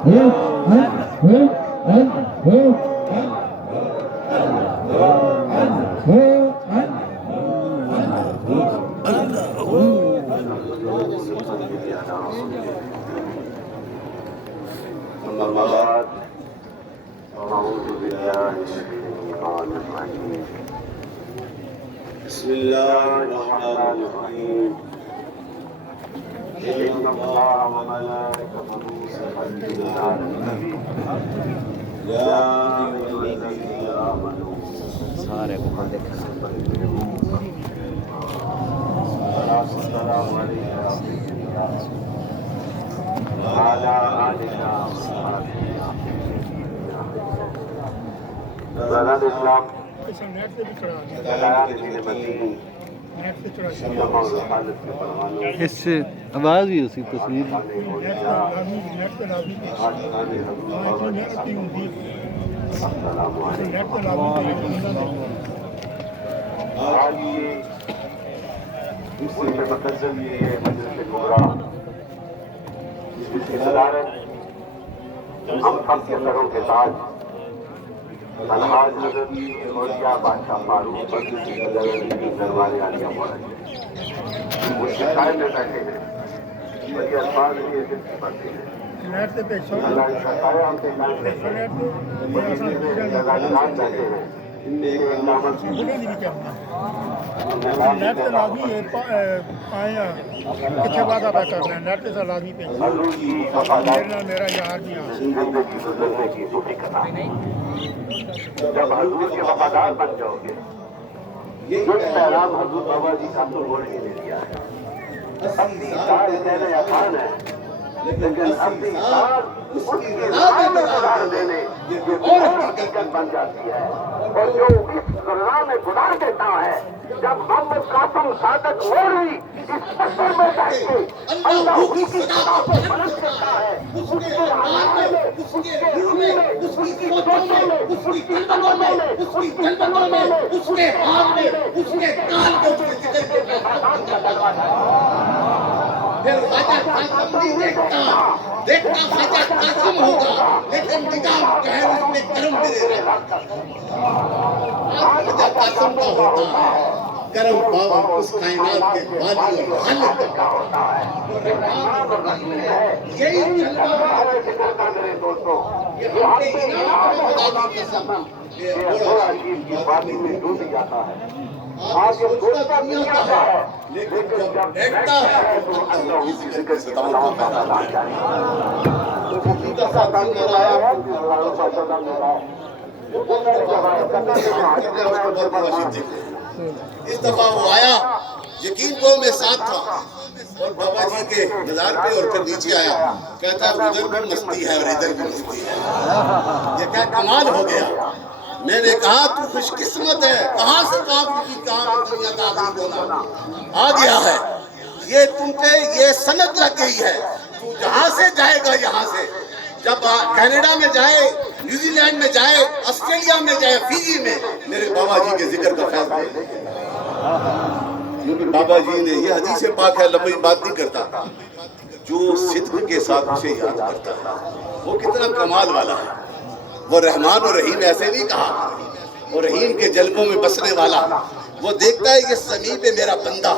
بسم الله الرحمن الرحيم إن الله وملائكته يصلون على النبي يا أيها الذين آمنوا السلام عليكم وعلى آلنا وصحبه بلد اسلام اس سے آواز بھی اسی تصویر ہم سب کے سروں کے ساتھ الحاج حضرت غوثیہ بادشاہ فاروق دربار عالیہ مولانا وہ شکایت میں بیٹھے ہیں بڑی الفاظ بھی ایسے پڑھتے ہیں اللہ کی شکایت ہم سے بیٹھے ہیں بڑی جگہ بیٹھے ہیں کچھ بات ادا کرنا ہے نیٹ سے لازمی پہ میرا یار بھی جب حضور کے وفادار بن جاؤ گے یہ پیغام حضور بابا جی کا تو گوڑ ہی لے لیا ہے اپنی سال دینا آسان ہے لیکن اپنی سال اس کی راہ میں گزار دینے یہ اور حقیقت بن جاتی ہے اور جو اس غلہ میں گزار دیتا ہے جب محمد قاسم صادق موری اس سفر میں بیٹھ کے اللہ اس کی کتاب کو بلند کرتا ہے اس کے حالات میں اس کے علم میں اس کی سوچوں میں اس کی چندنوں میں اس کی چندنوں میں اس کے ہاتھ میں اس کے کان کے اوپر ذکر کے فیضان کا دروازہ پھر خواجہ قاسم نہیں دیکھتا خواجہ قاسم ہوگا لیکن نگاہ جو ہے اس میں کرم ملے گا خواجہ قاسم کا ہوتا ہے کرم بابا اس کائنات کے والی اور خالق کا ہوتا ہے یہی جلوہ ہے ذکر کر رہے دوستوں یہ ہم پہ انعام ہے خدا کی قسم یہ بڑا عجیب کی باتیں میں ڈوب جاتا ہے آج یہ دوستا دنیا کا ہے لیکن جب بیٹھتا ہے تو اللہ اس کی ذکر سے تمام پیدا لا جائے تو کسی کا ساتھ نہیں آیا ہے اللہ کا ساتھ نہیں آیا ہے وہ میرے جواب کرنا ہے اس دفعہ وہ آیا یقین کو میں ساتھ تھا اور بابا جی کے مزار پہ اور پھر نیچے آیا کہتا ہے ادھر بھی مستی ہے اور ادھر بھی مستی ہے یہ کیا کمال ہو گیا میں نے کہا تو خوش قسمت ہے کہاں سے کہاں کی کہاں دنیا کا آخری کونا آ گیا ہے یہ تم پہ یہ سند لگ گئی ہے تو جہاں سے جائے گا یہاں سے جب کینیڈا میں جائے نیوزی لینڈ میں جائے آسٹریلیا میں جائے فیجی میں میرے بابا جی کے ذکر کا فیض دے کیونکہ بابا جی نے یہ حدیث پاک ہے لمبی بات نہیں کرتا جو صدق کے ساتھ اسے یاد کرتا ہے وہ کتنا کمال والا ہے وہ رحمان اور رحیم ایسے نہیں کہا اور رحیم کے جلووں میں بسنے والا وہ دیکھتا ہے کہ زمین پہ میرا بندہ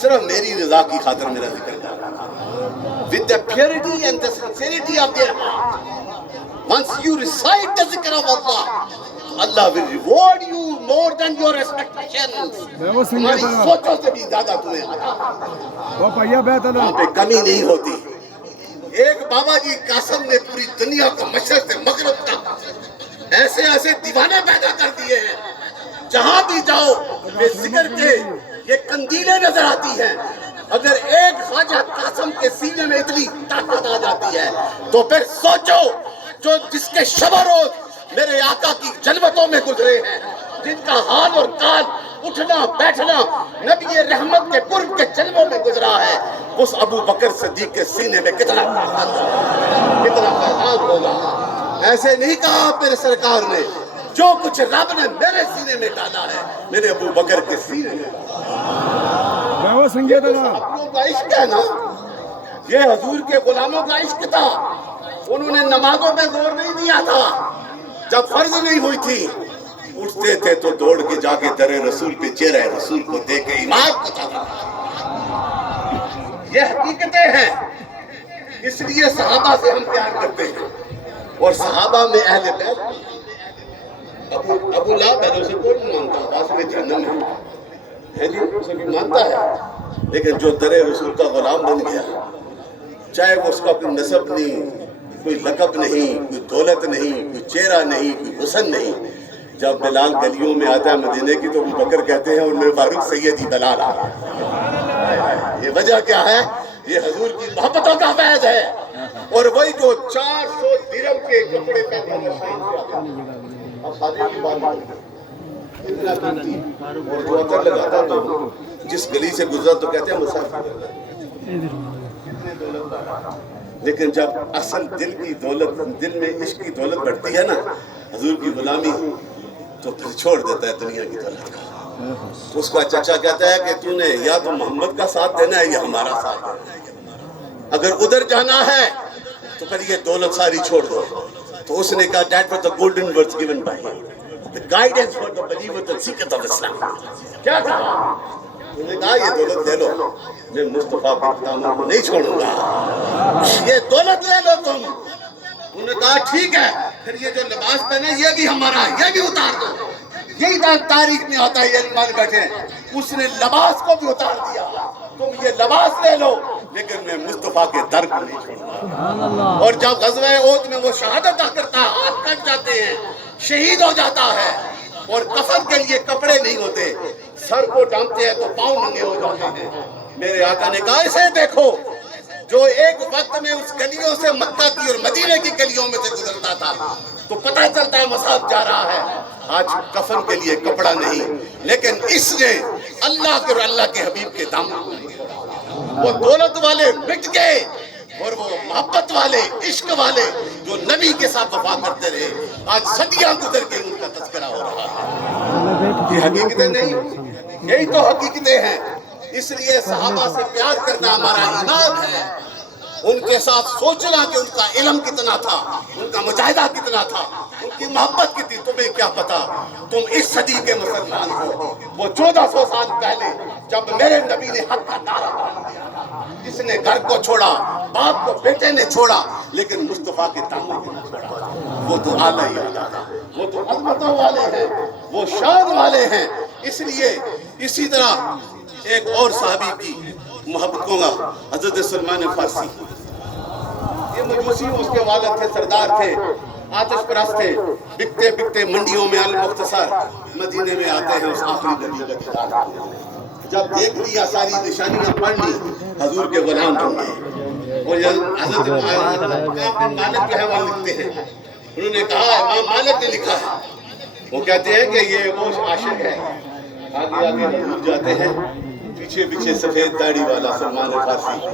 صرف میری رضا کی خاطر میرا ذکر کر رہا ہے with the purity and the sincerity of their heart. Once you recite the zikr of Allah, Allah will reward you more than your expectations. تمہاری سوچوں سے بھی زیادہ تمہیں وہاں پہ کمی نہیں ہوتی. ایک بابا جی قاسم نے پوری دنیا کو مشرق سے مغرب تک ایسے ایسے دیوانے پیدا کر دیے ہیں جہاں بھی جاؤ یہ ذکر کے یہ قندیلیں نظر آتی ہیں. اگر ایک خواجہ قاسم کے سینے میں اتنی طاقت آ جاتی ہے تو پھر سوچو جو جس کے شب و روز میرے آقا کی جنتوں میں گزرے ہیں جن کا حال اور کال اٹھنا بیٹھنا نبی رحمت کے قرب کے جنموں میں گزرا ہے اس ابو بکر صدیق کے سینے میں کتنا طاقت کتنا فیضان ہوگا. ایسے نہیں کہا میرے سرکار نے جو کچھ رب نے میرے سینے میں ڈالا ہے میرے ابو بکر کے سینے میں صحابیوں کا عشق ہے نا یہ حضور کے غلاموں کا عشق تھا. انہوں نے نمازوں پہ زور نہیں دیا تھا، جب فرض نہیں ہوئی تھی اٹھتے تھے تو دوڑ کے جا کے در رسول پہ چہرہ رسول کو دے کے عمارت بتاتا تھا۔ یہ حقیقتیں ہیں، اس لیے صحابہ سے ہم پیار کرتے ہیں، اور صحابہ میں اہل بیت ابو لہب ہے، اسے کوئی نہیں مانتا، آخر جہنم ہے جی، اسے بھی مانتا ہے، لیکن جو در رسول کا غلام بن گیا، چاہے وہ اس کا کوئی نسب نہیں، کوئی لقب نہیں، کوئی دولت نہیں، کوئی چہرہ نہیں، کوئی حسن نہیں، جب بلال گلیوں میں آتا ہے مدینے کی تو ابو بکر کہتے ہیں عمر فاروق سیدی بلال آ رہا ہے۔ یہ وجہ کیا ہے؟ یہ حضور کی محبتوں کا فیض ہے، اور وہی جو 400 درہم کے کپڑے پہنے اب خادم کی بات اتنا قیمتی، اور جو عطر لگاتا تو جس گلی سے گزرا تو کہتے ہیں مسافر، لیکن جب اصل دل کی دولت، دل میں عشق کی دولت بڑھتی ہے نا، حضور کی غلامی، تو پھر چھوڑ دیتا ہے دنیا کی دولت کا۔ تو اس کا چچا کہتا ہے کہ تو نے یا تو محمد کا ساتھ دینا ہے یا ہمارا ساتھ دینا ہے، اگر ادھر جانا ہے تو پھر یہ دولت ساری چھوڑ دو۔ تو اس نے کہا that was the golden words given by him, the guidance for the believer, the secret of Islam۔ کیا کہا؟ انہوں نے کہا یہ دولت لے لو، میں مصطفیٰ کے دامن کو نہیں چھوڑوں گا، یہ دولت لے لو تم۔ انہوں نے کہا ٹھیک ہے، پھر یہ جو لباس پہنے یہ بھی ہمارا ہے، یہ بھی اتار دو۔ یہی تاریخ میں آتا ہے، یہ علمان بیٹھے ہیں، اس نے لباس کو بھی اتار دیا، تم یہ لباس لے لو لیکن میں مصطفیٰ کے در کو نہیں چھوڑوں گا۔ اور جب غزوہ احد میں وہ شہادت کرتا ہے، ہاتھ کٹ جاتے ہیں، شہید ہو جاتا ہے، اور کفن کے لیے کپڑے نہیں ہوتے، سر کو ڈھانپتے ہیں تو پاؤں ننگے ہو جاتے ہیں، میرے آقا نے کہا اسے دیکھو، جو ایک وقت میں اس گلیوں سے مکہ کی اور مدینے کی گلیوں میں سے گزرتا تھا تو پتہ چلتا ہے مسافر جا رہا ہے، آج کفن کے لیے کپڑا نہیں، لیکن اس نے اللہ کے اور اللہ کے حبیب کے دامن کو نہیں چھوڑا۔ وہ دولت والے مٹ گئے، اور وہ محبت والے، عشق والے جو نبی کے ساتھ وفا کرتے رہے، آج صدیاں گزر کے ان کا تذکرہ ہو رہا ہے۔ یہ حقیقتیں نہیں، یہی تو حقیقتیں ہیں۔ اس لیے صحابہ سے پیار کرنا ہمارا ایمان ہے، ان کے ساتھ سوچنا کہ ان کا علم کتنا تھا، ان کا مجاہدہ کتنا تھا، ان کی محبت کتنی، تمہیں کیا پتا، تم اس صدی کے مسلمان ہو۔ وہ 1400 سال پہلے جب میرے نبی نے حق کا نعرہ دیا، جس نے گھر کو چھوڑا، باپ کو بیٹے نے چھوڑا، لیکن مصطفیٰ کے دامن کو نہ چھوڑا، وہ تو اعلیٰ ہی اعلیٰ ہے، وہ تو عظمتوں والے ہیں، وہ شان والے ہیں۔ اس لیے اسی طرح ایک اور صحابی کی محبتوں کا حضرت سلمان فارسی، یہ مجوسی اس کے والد تھے، سردار تھے، آتش پرست تھے، بکتے بکتے منڈیوں میں المختصر مدینے میں آتے ہیں، اس آخری گلی کا دیدار جب دیکھ لیا، ساری نشانیاں پڑھ لی، حضور کے غلام بن گئے۔ اور حضرت امام مالک جو ہے وہ لکھتے ہیں، انہوں نے کہا امام مالک نے لکھا ہے، وہ کہتے ہیں کہ یہ وہ عاشق ہے، آگے آگے حضور جاتے ہیں، پیچھے پیچھے سفید داڑھی والا سلمان فارسی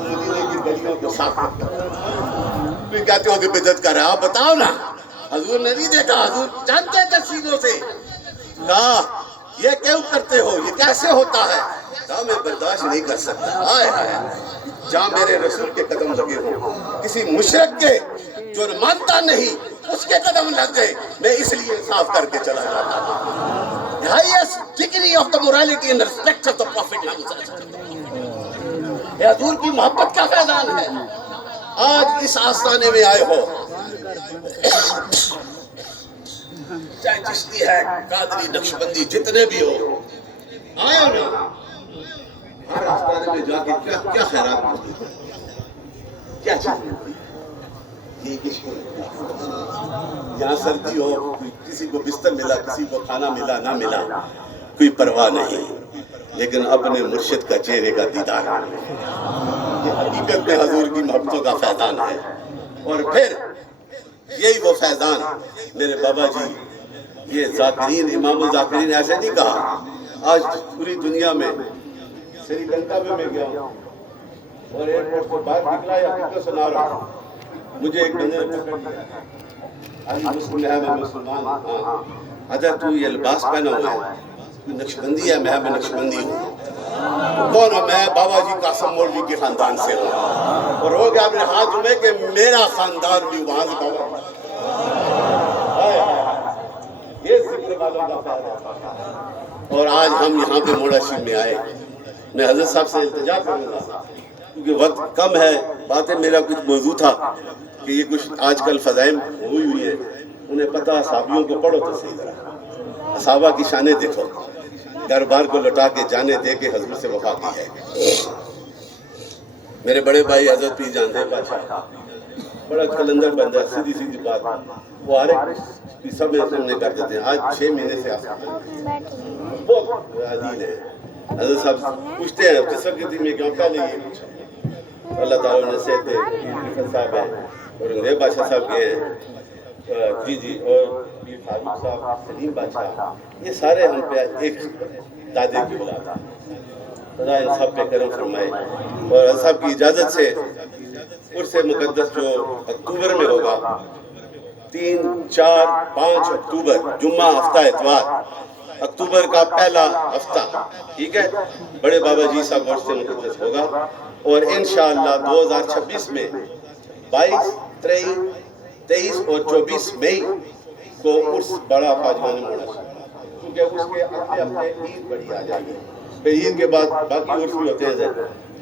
مدینے کی گلیوں کو صاف کرتا ہے۔ کہتے ہو کہ بدعت کر رہا ہے، آپ بتاؤ نا، حضور نے نہیں دیکھا، حضور جانتے ہیں تفصیلوں سے۔ کہا یہ کیوں کرتے ہو، یہ کیسے ہوتا ہے؟ کہا میں برداشت نہیں کر سکتا، آئے آئے جہاں میرے رسول کے قدم لگے ہوں، کسی مشرک کے جو مانتا نہیں اس کے قدم لگ گئے، میں اس لیے صاف کر کے چلا جاتا ہوں۔ The highest degree of the morality and respect of the Prophet یہ حضور کی محبت کا فیضان ہے۔ آج اس آستانے میں آئے ہو، چاہے چشتی ہے، قادری، نقشبندی، جتنے بھی ہو، آئے ہو نا، ہر آستانے میں جا کے کیا خیرات ہوتی ہے، کیا چاہیے ہوتی ہے، یہ عشق یہاں سردی ہو، کسی کو بستر ملا، کسی کو کھانا ملا نہ ملا، کوئی پرواہ نہیں، لیکن اپنے مرشد کا چہرے کا دیدار یہ حقیقت میں حضور کی محبتوں کا فیضان ہے۔ اور پھر یہی وہ فیضان میرے بابا جی، یہ ذاکرین، امام الذاکرین ایسے نہیں کہا۔ آج پوری دنیا میں سری لنکا میں گیا ہوں اور ایئرپورٹ سے باہر نکلا یا کتنے سنا رہا ہوں، مجھے ایک بندے نے پکڑ لیا، علی مسلم ہے، میں مسلمان ہوں، حضرت تو یہ لباس پہنا ہوا ہے، نقشبندی ہے، میں نقشبندی ہوں، کون ہوں میں؟ بابا جی قاسم مولوی کے خاندان سے ہوں، اور ہو گیا اپنے ہاتھ میں کہ میرا خاندان بھی وہاں سے بابا یہ ذکر والوں کا فائدہ ہے۔ اور آج ہم یہاں پہ موڑاشی میں آئے، میں حضرت صاحب سے التجا کروں گا کیونکہ وقت کم ہے، باتیں میرا کچھ موضوع تھا کہ یہ کچھ آج کل فضائم ہوئی ہے، انہیں پتہ صحابیوں کو پڑھو تو صحیح طرح، صحابہ کی شانیں دیکھو، گھر بار کو لٹا کے جانے دے کے حضور سے وفا کی ہے۔ میرے بڑے بھائی حضرت پیر جان دے بادشاہ بڑا کلندر بندہ، سیدھی سیدھی بات، وہ ہر ایک سب میں سامنے کر دیتے ہیں۔ آج 6 مہینے سے بہت عظیم ہے۔ حضرت صاحب پوچھتے ہیں جس وقت میں کیوں پہلے یہ پوچھا، اللہ تعالیٰ نے صحت دے، پیر صاحب ہیں اور انگریز بادشاہ صاحب گئے ہیں، جی اور پیر فاروق صاحب، سلیم بادشاہ، یہ سارے ہم پہ ایک دادے کی اولاد ہیں۔ خدا ان سب پہ کرم فرمائے، اور حضرت صاحب کی اجازت سے عرس مقدس جو اکتوبر میں ہوگا، 3، 4، 5 اکتوبر، جمعہ ہفتہ اتوار، اکتوبر کا پہلا ہفتہ، ٹھیک ہے، بڑے بابا جی صاحب عرس مقدس ہوگا، اور انشاءاللہ 2026 میں 22، 23 اور 24 مئی کو عرس بڑا خواجگان موڑا، کیونکہ اس کے اگلے ہفتے عید بڑی آ جائے گی، پھر عید کے بعد باقی عرس بھی ہوتے ہیں،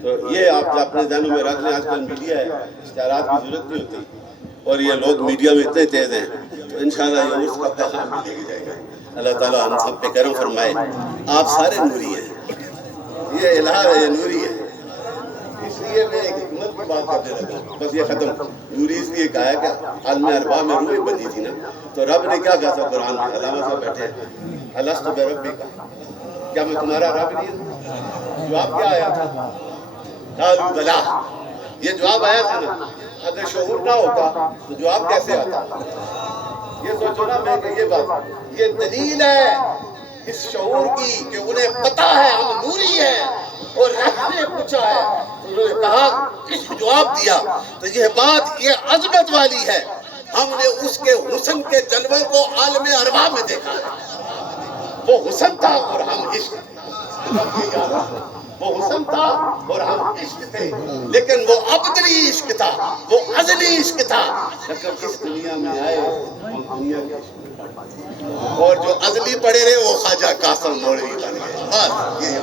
تو یہ آپ اپنے ذہنوں میں رکھ لیں۔ آج کل میڈیا ہے، اشتہارات کی ضرورت نہیں ہوتی، اور یہ لوگ میڈیا میں اتنے تیز ہیں، تو انشاءاللہ یہ عرس کا پیغام بھی لے جائے گا۔ اللہ تعالیٰ ہم سب پہ کرم فرمائے۔ آپ سارے نوری ہیں، یہ الہار ہے، یہ نوری ہے، اس لیے میں ایک حکمت کی بات کرنے لگا، بس یہ ختم۔ نوری اس لیے کہا ہے کہ عالم ارواح میں روح بندی تھی نا، تو رب نے کیا کہا تھا قرآن میں؟ علامہ صاحب بیٹھے ہیں، الستُ بربک، کیا میں تمہارا رب نہیں ہوں؟ جواب کیا آیا تھا؟ قالوا بلا، یہ جواب آیا تھا نا۔ اگر شعور نہ ہوتا تو جواب کیسے آتا؟ یہ سوچو نا، میں کہ یہ بات، یہ دلیل ہے اس شعور کی کہ انہیں پتا ہے ہم نوری ہیں، اور رب نے پوچھا ہے تو انہوں نے کہا، اس جواب دیا، تو یہ بات یہ عظمت والی ہے۔ ہم نے اس کے حسن کے جلوے کو عالم ارواح میں دیکھا ہے، وہ حسن تھا اور ہم عشق، وہ حسن تھا اور ہم عشق تھے، لیکن وہ ابدی عشق تھا، وہ ازلی عشق تھا۔ لیکن اس دنیا میں آئے ہم دنیا کے عشق میں پڑ پائے، اور جو ازلی پڑے رہے وہ خواجہ قاسم مولوی بن گئے، بس یہ